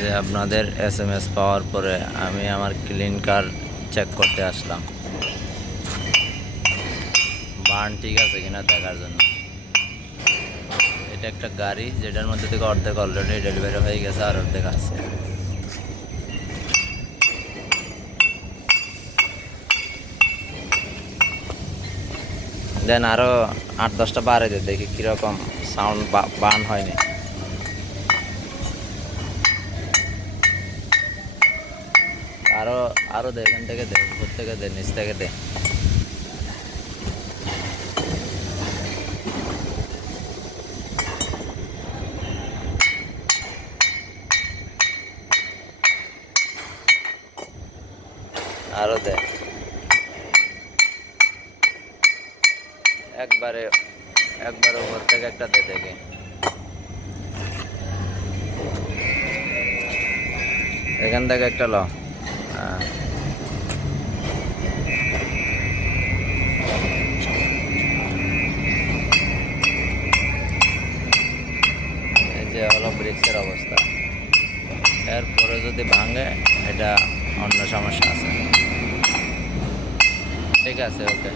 যে আপনাদের S M S power পরে আমি আমার ক্লিন কার চেক করতে আসলাম। বার্ন ঠিক আছে কিনা দেখার জন্য। এটা একটা গাড়ি, যেটার মধ্যে থেকে অর্ধেক অলরেডি ডেলিভারি হয়ে গেছে আর অর্ধেক আছে। দেন আরও আট দশটা দে দেখি কীরকম সাউন্ড বার্ন হয়নি। আরও আরও দে, এখান থেকে দে, উপর থেকে দে, নিচ থেকে দে। আরও দে। একবারে একবারে উপর থেকে একটা দে দেখি। এখান থেকে একটা ল। যে হলো ব্রিক্সের অবস্থা। এরপরে যদি ভাঙে এটা অন্য সমস্যা আছে। ঠিক আছে ওকে।